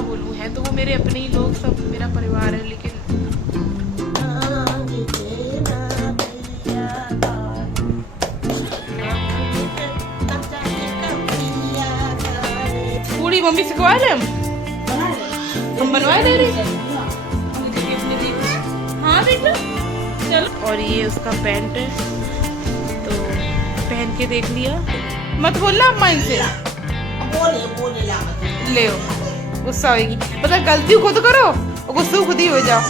क्या बोलूँ, है तो वो मेरे अपने ही लोग, सब मेरा परिवार है, लेकिन पूरी मम्मी सिखवा ले, हम बनवा दे रहे। हाँ बेटा चलो। और ये उसका पैंट है, तो पहन के देख लिया। मत बोलना अम्मा इनसे, ले गुस्सा होगी, मतलब गलती खुद करो और गुस्सा खुद ही हो जाओ।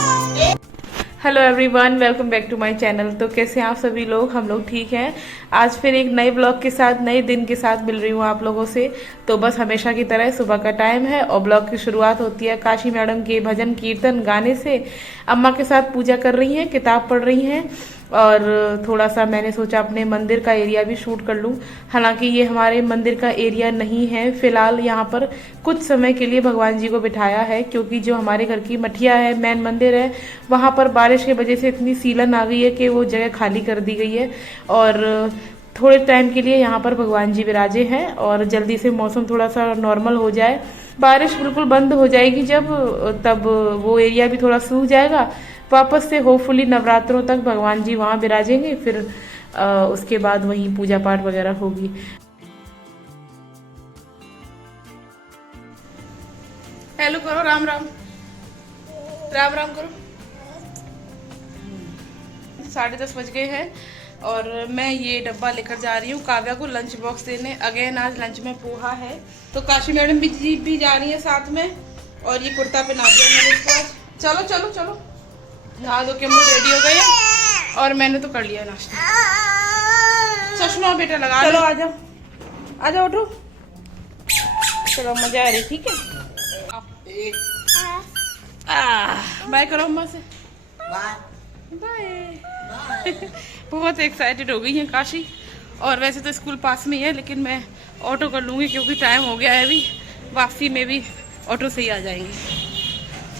Hello everyone, welcome back to my channel. तो कैसे हैं आप सभी लोग? हम लोग ठीक हैं। आज फिर एक नए ब्लॉग के साथ, नए दिन के साथ मिल रही हूँ आप लोगों से। तो बस हमेशा की तरह सुबह का टाइम है और ब्लॉग की शुरुआत होती है काशी मैडम के भजन कीर्तन गाने से। अम्मा के साथ पूजा कर रही हैं, किताब पढ़ रही हैं, और थोड़ा सा मैंने सोचा अपने मंदिर का एरिया भी शूट कर लूं। हालांकि ये हमारे मंदिर का एरिया नहीं है, फिलहाल यहाँ पर कुछ समय के लिए भगवान जी को बिठाया है, क्योंकि जो हमारे घर की मठिया है, मेन मंदिर है, वहाँ पर बारिश की वजह से इतनी सीलन आ गई है कि वो जगह खाली कर दी गई है। और थोड़े टाइम के लिए यहाँ पर भगवान जी विराजे हैं, और जल्दी से मौसम थोड़ा सा नॉर्मल हो जाए, बारिश बिल्कुल बंद हो जाएगी जब, तब वो एरिया भी थोड़ा सूख जाएगा। वापस से होपफुली नवरात्रों तक भगवान जी वहाँ विराजेंगे, फिर उसके बाद वहीं पूजा पाठ वगैरह होगी। हेलो करो, राम राम, राम राम करो। 10:30 बज गए हैं और मैं ये डब्बा लेकर जा रही हूँ काव्या को लंच बॉक्स देने। अगेन आज लंच में पोहा है, तो काशी मैडम भी जा रही है साथ में, और ये कुर्ता पहना दिया मैंने इसको आज। चलो चलो चलो, नहा धो के हम लोग रेडी हो गए हैं, और मैंने तो कर लिया नाश्ता। चश्मा बेटा लगा, चलो आ जाओ, आ जाओ, उठो, चलो मजा आ रही। ठीक है, बाय करो अम्मा से, बाय। बहुत एक्साइटेड हो गई है काशी, और वैसे तो स्कूल पास में ही है, लेकिन मैं ऑटो कर लूँगी क्योंकि टाइम हो गया है अभी। वापसी में भी ऑटो से ही आ जाएंगे।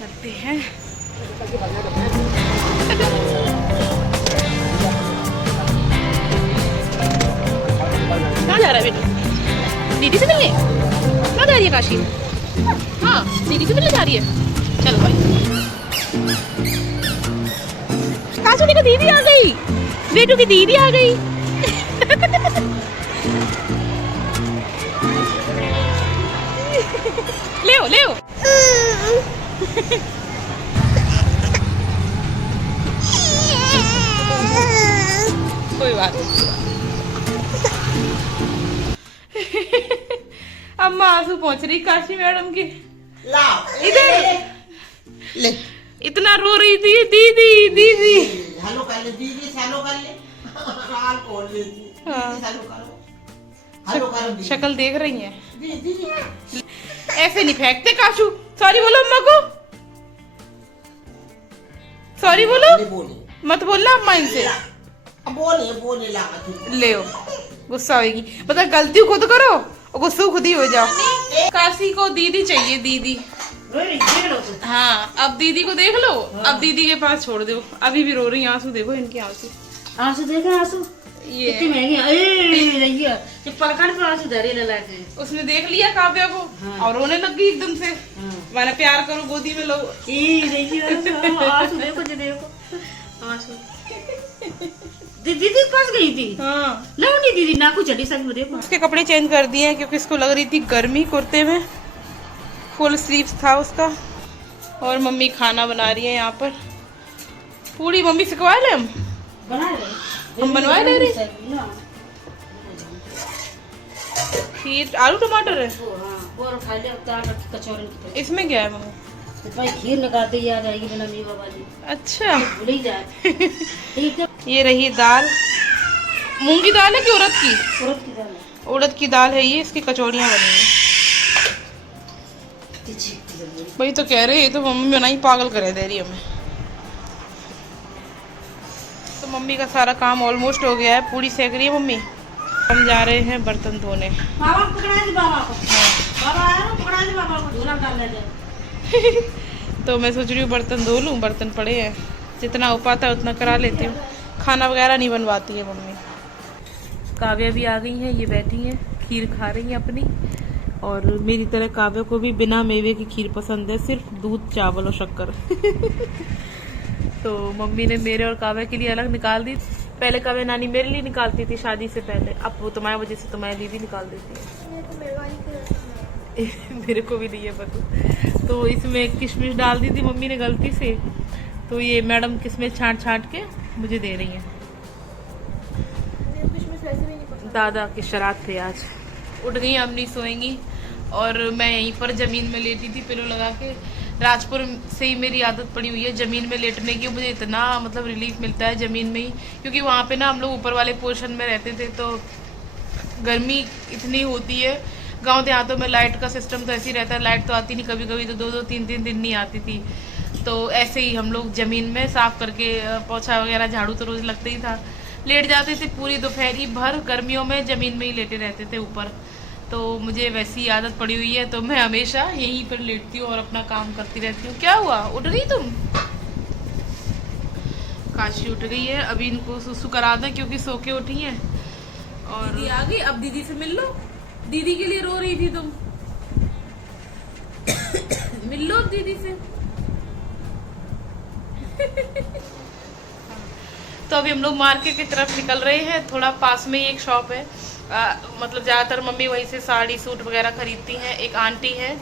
चलते हैं। कहाँ जा रहा है बेटा? दीदी से मिलने? कहाँ जा रही है काशी? हाँ, दीदी से मिलने जा रही है। चलो भाई, काशू की दीदी आ गई, बेटू की दीदी आ गई। ले ले कोई बात नहीं। अम्मा आंसू पहुंच रही काशी मैडम की, इधर ले। इतना रो रही थी, दीदी दीदी। हेलो कर ले दीदी, हेलो कर ले, हाल खोल ले दीदी, हेलो करो, हेलो करो दीदी। शक्ल देख रही है दीदी, ऐसे नहीं फेंकते काशू। सॉरी बोलो अम्मा को, सॉरी बोलो, मत बोलना अम्मा इनसे, बोले ले गुस्सा होगी, मतलब गलती खुद करो और गुस्सा खुद ही हो जाओ। काशी को दीदी चाहिए, दीदी। हाँ, अब दीदी को देख लो, अब दीदी के पास छोड़ दो। अभी भी रो रही है, आंसू देखो इनके, आंसू आंसू देखे, आंसू ये कितनी महंगी है, पलकन पर आंसू धरे लगा के। उसने देख लिया काव्या को, हाँ। और रोने लग गई एकदम से, मैंने प्यार करो, गोदी में लो। आंसू देखो, देखो आंसू। दीदी फंस गई थी। हाँ, नहीं दीदी ना कुछ चली सकती, देखो। उसके कपड़े चेंज कर दिए हैं क्योंकि इसको लग रही थी गर्मी, कुर्ते में फुल स्लीव्स था उसका। और मम्मी खाना बना रही है यहाँ पर। पूरी मम्मी सिखवा ले, हम बनवा ले रहे। खीर, आलू टमाटर है, इसमें क्या है मम्मी? भाई खीर निकालते याद आएगी बिना मीवा वाली। अच्छा, भूल ही जाए। ये रही दाल, मूंग की दाल है कि उड़द की? उड़द की दाल है। उड़द की दाल है ये, इसकी कचौड़ियाँ बनेंगी। वही तो कह रहे, तो मम्मी बनाई, पागल करे दे रही हमें। तो मम्मी का सारा काम ऑलमोस्ट हो गया है, पूरी सेक रही है मम्मी। हम जा रहे हैं बर्तन धोने। बाबा को पकड़ा दे, बाबा को। बाबा आया ना, पकड़ा दे बाबा को, धोना डाल ले। तो मैं सोच रही हूँ बर्तन धो लूँ, बर्तन पड़े हैं, जितना हो पाता है उतना करा लेती हूँ। खाना वगैरह नहीं बनवाती है मम्मी। काव्या भी आ गई हैं, ये बैठी हैं, खीर खा रही हैं अपनी। और मेरी तरह काव्या को भी बिना मेवे की खीर पसंद है, सिर्फ दूध चावल और शक्कर। तो मम्मी ने मेरे और काव्या के लिए अलग निकाल दी। पहले काव्या नानी मेरे लिए निकालती थी शादी से पहले, अब वो तुम्हारी वजह से तुम्हारे लिए भी निकाल देती है। मेरे को भी नहीं है पता। तो इसमें किशमिश डाल दी थी मम्मी ने गलती से, तो ये मैडम किशमिश छांट छांट के मुझे दे रही हैं। दादा के शराब थे आज। उठ गई, अब नहीं सोएंगी। और मैं यहीं पर जमीन में लेटी थी पिलो लगा के। राजपुर से ही मेरी आदत पड़ी हुई है जमीन में लेटने की। मुझे इतना मतलब रिलीफ मिलता है जमीन में ही, क्योंकि वहाँ पे ना हम लोग ऊपर वाले पोर्शन में रहते थे तो गर्मी इतनी होती है। गांव देहातों में लाइट का सिस्टम तो ऐसे ही रहता है, लाइट तो आती नहीं, कभी कभी तो 2-2 3-3 दिन नहीं आती थी। तो ऐसे ही हम लोग जमीन में साफ करके पोछा वगैरह झाड़ू तो रोज लगता ही था, लेट जाते थे पूरी दोपहरी भर गर्मियों में जमीन में ही लेटे रहते थे ऊपर। तो मुझे वैसी आदत पड़ी हुई है, तो मैं हमेशा यहीं पर लेटती हूँ और अपना काम करती रहती हूँ। क्या हुआ, उठ रही तुम? काशी उठ गई है, अभी इनको सुसु करा दें क्योंकि सो के उठी हैं। और दीदी आ गई, अब दीदी से मिल लो। दीदी के लिए रो रही थी तुम। मिल लो अब दीदी से। तो अभी हम लोग मार्केट की तरफ निकल रहे हैं। थोड़ा पास में ही एक शॉप है, मतलब ज़्यादातर मम्मी वहीं से साड़ी सूट वगैरह खरीदती हैं। एक आंटी है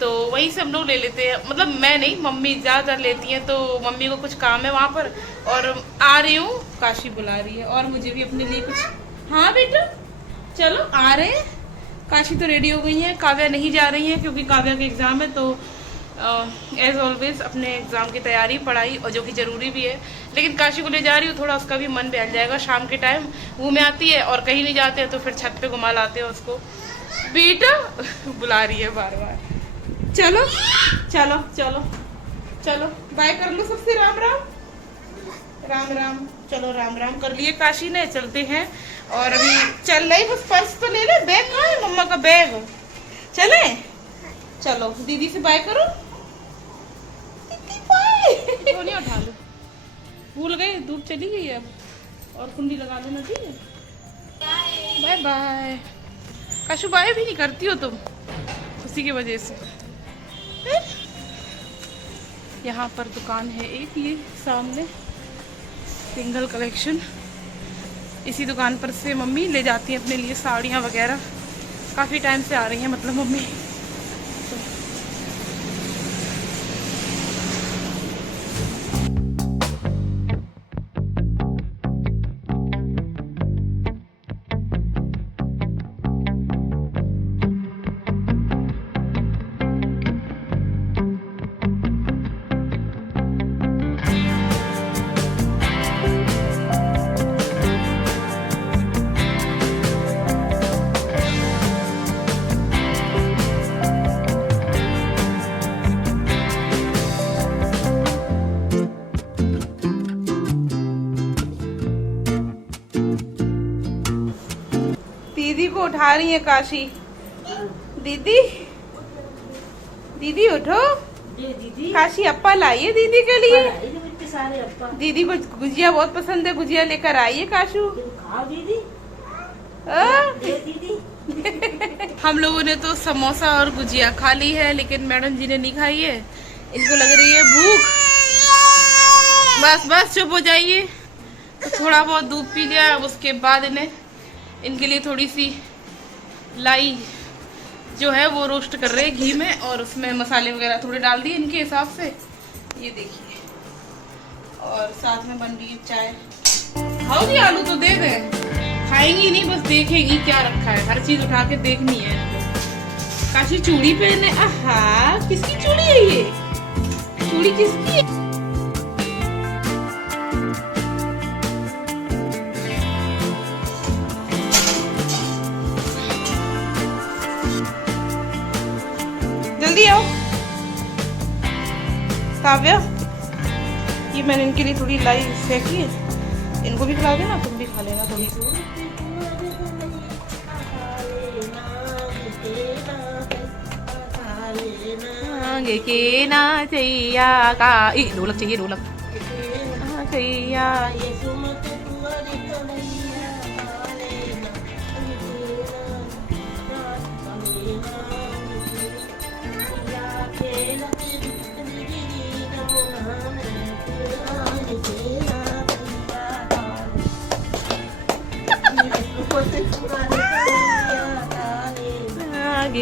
तो वहीं से हम लोग ले लेते हैं, मतलब मैं नहीं, मम्मी ज़्यादातर लेती हैं। तो मम्मी को कुछ काम है वहाँ पर और आ रही हूँ, काशी बुला रही है और मुझे भी अपने लिए कुछ। हाँ बेटा चलो आ रहे हैं। काशी तो रेडी हो गई है, काव्या नहीं जा रही है क्योंकि काव्या का एग्ज़ाम है। तो एज ऑलवेज अपने एग्ज़ाम की तैयारी पढ़ाई, और जो कि ज़रूरी भी है, लेकिन काशी को ले जा रही हूँ, थोड़ा उसका भी मन बहल जाएगा। शाम के टाइम घूम में आती है और कहीं नहीं जाते हैं तो फिर छत पे घुमा लाते हैं उसको। बेटा बुला रही है बार बार। चलो चलो चलो चलो बाय कर लो सबसे। राम राम राम राम। चलो राम राम कर लिए काशी ने, चलते हैं। और अभी चल रही, बस पर्स तो ले ले। बैग कहाँ है? मम्मा का बैग। चले चलो, दीदी से बाय करो। वो नहीं उठा लो, भूल गई, धूप चली गई है अब। और कुंडी लगा देना, ठीक है? Bye bye. काशु बाय भी नहीं करती हो तुम, उसी की वजह से। यहाँ पर दुकान है एक, ये सामने सिंगल कलेक्शन। इसी दुकान पर से मम्मी ले जाती है अपने लिए साड़ियाँ वगैरह। काफ़ी टाइम से आ रही हैं मतलब मम्मी। दीदी को उठा रही है काशी। दीदी दीदी उठो। दीदी काशी अप्पा लाइए दीदी के लिए। दीदी को गुजिया बहुत पसंद है, गुजिया लेकर आइए काशू। दीदी हम लोगों ने तो समोसा और गुजिया खा ली है, लेकिन मैडम जी ने नहीं खाई है। इनको लग रही है भूख। बस बस चुप हो जाइए। तो थोड़ा बहुत दूध पी लिया, उसके बाद इनके लिए थोड़ी सी लाई जो है वो रोस्ट कर रहे हैं घी में, और उसमें मसाले वगैरह थोड़े डाल दिए इनके हिसाब से, ये देखिए। और साथ में बन रही है चाय। खाओगी आलू तो दे दे। खाएंगी नहीं, बस देखेंगी क्या रखा है, हर चीज उठा के देखनी है इनको। काशी चूड़ी पहने, आहा किसकी चूड़ी है ये? चूड़ी किसकी है? जल्दी आओ। काव्या, ये मैंने इनके लिए थोड़ी लाई फेंकी है, इनको भी खिला देना, तुम भी खा लेना थोड़ी सी। आगे के ना चाहिए का, ढोलक चाहिए, ढोलक चाहिए।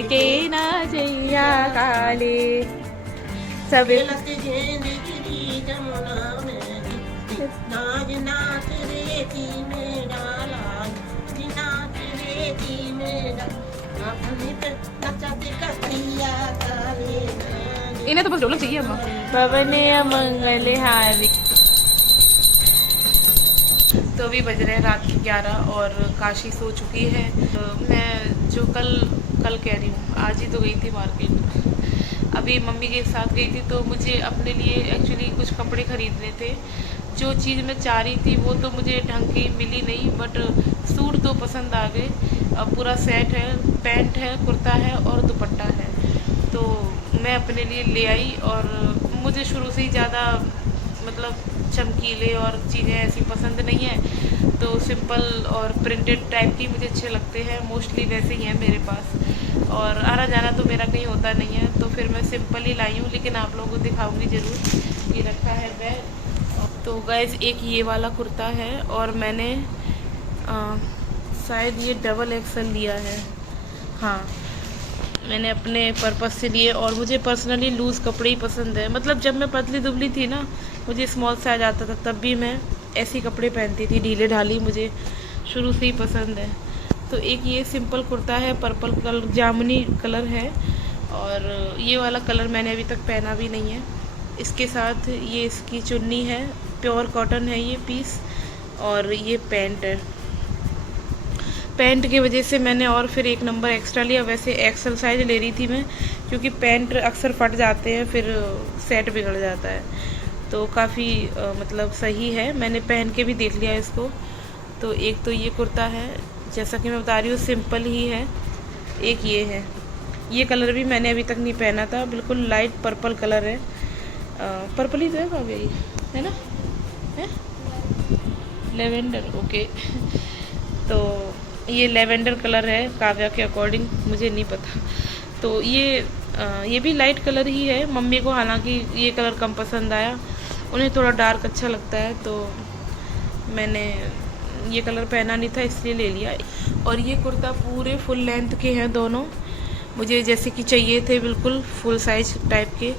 के नाचैया काले सब लत जिंदगी जमुना में नाच नाच रेती में डाला नाच रेती में डाला अपनी पे नचते कतिया काले इन्हें तो बस ढोलक चाहिए अम्मा। पवने मंगल हारी। तो अभी बज रहे हैं रात के 11 और काशी सो चुकी है। तो मैं जो कल कह रही हूँ, आज ही तो गई थी मार्केट। अभी मम्मी के साथ गई थी तो मुझे अपने लिए एक्चुअली कुछ कपड़े खरीदने थे। जो चीज़ मैं चाह रही थी वो तो मुझे ढंग की मिली नहीं, बट सूट तो पसंद आ गए। पूरा सेट है, पैंट है, कुर्ता है और दुपट्टा है। तो मैं अपने लिए ले आई और मुझे शुरू से ही ज़्यादा मतलब चमकीले और चीज़ें ऐसी पसंद नहीं है। तो सिंपल और प्रिंटेड टाइप की मुझे अच्छे लगते हैं, मोस्टली वैसे ही हैं मेरे पास। और आना जाना तो मेरा कहीं होता नहीं है, तो फिर मैं सिंपल ही लाई हूँ, लेकिन आप लोगों को दिखाऊंगी ज़रूर। ये रखा है बैग। तो गाइस एक ये वाला कुर्ता है और मैंने शायद ये डबल एक्सल लिया है। हाँ, मैंने अपने पर्पस से लिए और मुझे पर्सनली लूज़ कपड़े ही पसंद है। मतलब जब मैं पतली दुबली थी ना, मुझे स्मॉल साइज आता था, तब भी मैं ऐसी कपड़े पहनती थी, ढीले ढाली मुझे शुरू से ही पसंद है। तो एक ये सिंपल कुर्ता है, पर्पल कलर, जामुनी कलर है। और ये वाला कलर मैंने अभी तक पहना भी नहीं है। इसके साथ ये इसकी चुन्नी है, प्योर कॉटन है ये पीस, और ये पैंट है। पैंट की वजह से मैंने और फिर एक नंबर एक्स्ट्रा लिया। वैसे एक्सल साइज ले रही थी मैं, क्योंकि पैंट अक्सर फट जाते हैं, फिर सेट बिगड़ जाता है। तो काफ़ी मतलब सही है, मैंने पहन के भी देख लिया इसको। तो एक तो ये कुर्ता है, जैसा कि मैं बता रही हूँ सिंपल ही है। एक ये है, ये कलर भी मैंने अभी तक नहीं पहना था, बिल्कुल लाइट पर्पल कलर है। पर्पल ही तो है काव्या, ये है ना, है लेवेंडर, ओके। तो ये लेवेंडर कलर है काव्या के अकॉर्डिंग, मुझे नहीं पता। तो ये भी लाइट कलर ही है। मम्मी को हालांकि ये कलर कम पसंद आया, उन्हें थोड़ा डार्क अच्छा लगता है, तो मैंने ये कलर पहना नहीं था इसलिए ले लिया। और ये कुर्ता पूरे फुल लेंथ के हैं दोनों, मुझे जैसे कि चाहिए थे, बिल्कुल फुल साइज टाइप के।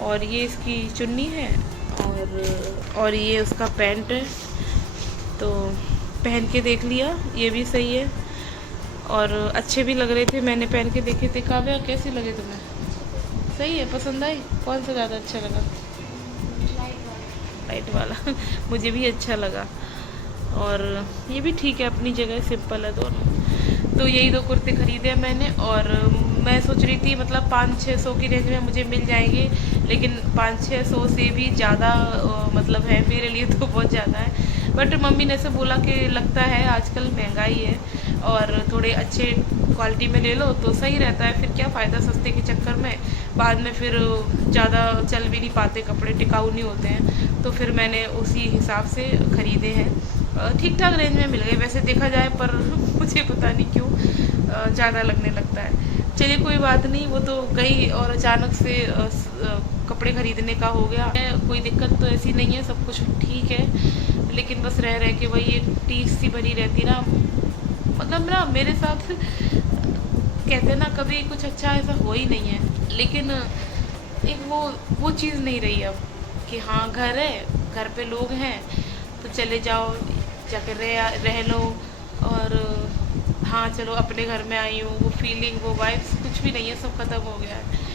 और ये इसकी चुन्नी है और ये उसका पैंट है। तो पहन के देख लिया, ये भी सही है और अच्छे भी लग रहे थे, मैंने पहन के देखे थे। काव्या कैसे लगे तुम्हें? सही है, पसंद आई? कौन सा ज़्यादा अच्छा लगा? लाइट वाला मुझे भी अच्छा लगा। और ये भी ठीक है, अपनी जगह सिंपल है दोनों। तो यही दो कुर्ते खरीदे मैंने। और मैं सोच रही थी मतलब 500-600 की रेंज में मुझे मिल जाएंगे, लेकिन 500-600 से भी ज़्यादा मतलब है मेरे लिए, तो बहुत ज़्यादा है। बट मम्मी ने ऐसे बोला कि लगता है आजकल महंगाई है और थोड़े अच्छे क्वालिटी में ले लो तो सही रहता है, फिर क्या फ़ायदा सस्ते के चक्कर में, बाद में फिर ज़्यादा चल भी नहीं पाते कपड़े, टिकाऊ नहीं होते हैं। तो फिर मैंने उसी हिसाब से ख़रीदे हैं, ठीक ठाक रेंज में मिल गए वैसे देखा जाए, पर मुझे पता नहीं क्यों ज़्यादा लगने लगता है। चलिए कोई बात नहीं, वो तो गई और अचानक से कपड़े खरीदने का हो गया। कोई दिक्कत तो ऐसी नहीं है, सब कुछ ठीक है, लेकिन बस रह के वही एक टीस सी बनी रहती ना, मतलब ना मेरे साथ कहते हैं ना कभी कुछ अच्छा ऐसा हो ही नहीं है। लेकिन एक वो चीज़ नहीं रही अब कि हाँ घर है, घर पे लोग हैं तो चले जाओ, जाकर रह लो, और हाँ चलो अपने घर में आई हूँ, वो फीलिंग, वो वाइब्स कुछ भी नहीं है, सब खत्म हो गया है।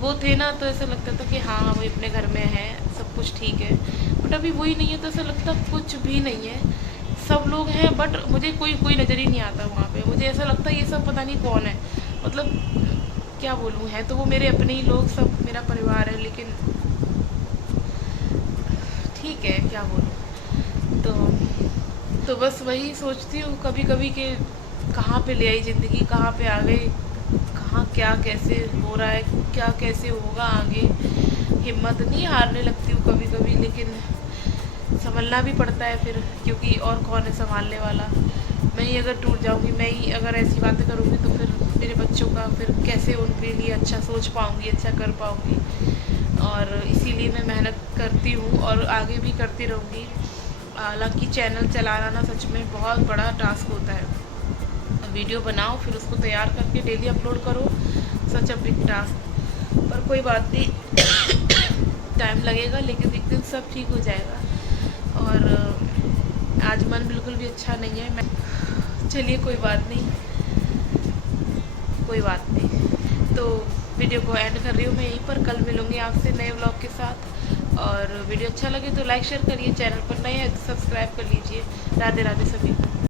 वो थे ना तो ऐसा लगता था कि हाँ वो अपने घर में है, सब कुछ ठीक है। बट अभी वही नहीं है तो ऐसा लगता कुछ भी नहीं है, सब लोग हैं बट मुझे कोई नज़र ही नहीं आता वहाँ पे। मुझे ऐसा लगता है ये सब पता नहीं कौन है, मतलब क्या बोलूँ, है तो वो मेरे अपने ही लोग, सब मेरा परिवार है, लेकिन ठीक है क्या बोलूँ। तो बस वही सोचती हूँ कभी कभी कि कहाँ पे ले आई ज़िंदगी, कहाँ पे आ गई, कहाँ क्या कैसे हो रहा है, क्या कैसे होगा आगे। हिम्मत नहीं हारने लगती हूँ कभी कभी, लेकिन संभलना भी पड़ता है फिर, क्योंकि और कौन है संभालने वाला। मैं ही अगर टूट जाऊँगी, मैं ही अगर ऐसी बातें करूँगी तो फिर मेरे बच्चों का फिर कैसे उनके लिए अच्छा सोच पाऊँगी, अच्छा कर पाऊँगी। और इसीलिए मैं मेहनत करती हूँ और आगे भी करती रहूँगी। हालांकि चैनल चलाना ना सच में बहुत बड़ा टास्क होता है, वीडियो बनाओ फिर उसको तैयार करके डेली अपलोड करो, सच अ बिग टास्क। पर कोई बात नहीं, टाइम लगेगा लेकिन एक दिन सब ठीक हो जाएगा। और आज मन बिल्कुल भी अच्छा नहीं है। मैं चलिए कोई बात नहीं, कोई बात नहीं। तो वीडियो को एंड कर रही हूँ मैं यहीं पर। कल मिलूँगी आपसे नए व्लॉग के साथ। और वीडियो अच्छा लगे तो लाइक शेयर करिए, चैनल पर नए हैं तो सब्सक्राइब कर लीजिए। राधे राधे सभी को।